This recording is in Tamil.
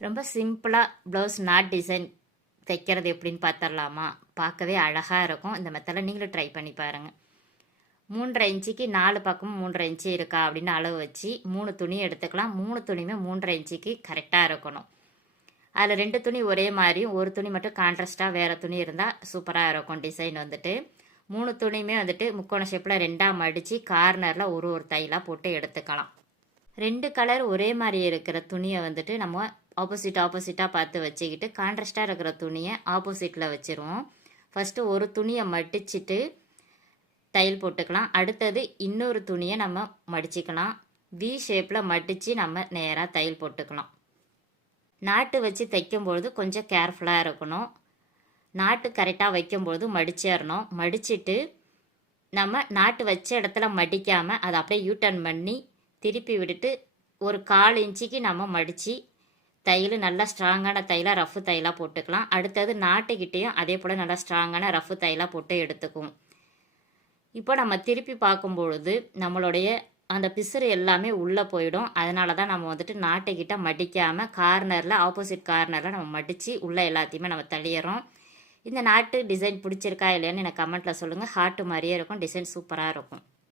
ரொம்ப சிம்பிளாக ப்ளவுஸ் நாட் டிசைன் தைக்கிறது எப்படின்னு பார்த்துடலாமா? பார்க்கவே அழகாக இருக்கும். இந்த மெத்தடில் நீங்களும் ட்ரை பண்ணி பாருங்கள். 3.5 இன்ச்சுக்கு 4 பக்கமும் 3.5 இன்ச்சு இருக்கா அப்படின்னு அளவு வச்சு 3 துணி எடுத்துக்கலாம். 3 துணியுமே 3.5 இன்ச்சுக்கு கரெக்டாக இருக்கணும். அதில் 2 துணி ஒரே மாதிரியும் ஒரு துணி மட்டும் கான்ட்ராஸ்ட்டாக வேறு துணி இருந்தால் சூப்பராக இருக்கும். டிசைன் வந்துட்டு 3 துணியுமே வந்துட்டு முக்கோண ஷேப்பில் 2ஆக மடித்து கார்னரில் ஒரு தையலாக போட்டு எடுத்துக்கலாம். 2 கலர் ஒரே மாதிரி இருக்கிற துணியை வந்துட்டு நம்ம ஆப்போசிட்டாக பார்த்து வச்சுக்கிட்டு கான்ட்ராஸ்டாக இருக்கிற துணியை ஆப்போசிட்டில் வச்சுருவோம். ஃபஸ்ட்டு ஒரு துணியை மடிச்சுட்டு தையல் போட்டுக்கலாம். அடுத்தது இன்னொரு துணியை நம்ம மடிச்சுக்கலாம். வி ஷேப்பில் மடித்து நம்ம நேராக தையல் போட்டுக்கலாம். நாட்டு வச்சு தைக்கும்பொழுது கொஞ்சம் கேர்ஃபுல்லாக இருக்கணும். நாட்டு கரெக்டாக வைக்கும்பொழுது மடிச்சிடணும். மடிச்சுட்டு நம்ம நாட்டு வச்ச இடத்துல மடிக்காமல் அதை அப்படியே யூட்டர்ன் பண்ணி திருப்பி விட்டுட்டு ஒரு 1/4 இன்ச்சுக்கு நம்ம மடித்து தையல் நல்லா ஸ்ட்ராங்கான தையலாக ரஃப்பு தையலாக போட்டுக்கலாம். அடுத்தது நாட்டுக்கிட்டேயும் அதே போல் நல்லா ஸ்ட்ராங்கான ரஃப்பு தையலாக போட்டு எடுத்துக்குவோம். இப்போ நம்ம திருப்பி பார்க்கும்பொழுது நம்மளுடைய அந்த பிசுறு எல்லாமே உள்ளே போயிடும். அதனால தான் நம்ம வந்துட்டு நாட்டுக்கிட்ட மடிக்காமல் கார்னரில் ஆப்போசிட் கார்னரில் நம்ம மடித்து உள்ளே எல்லாத்தையுமே நம்ம தள்ளிடுறோம். இந்த நாட்டு டிசைன் பிடிச்சிருக்கா இல்லையான்னு எனக்கு கமெண்ட்டில் சொல்லுங்கள். ஹார்ட்டு மாதிரியே இருக்கும். டிசைன் சூப்பராக இருக்கும்.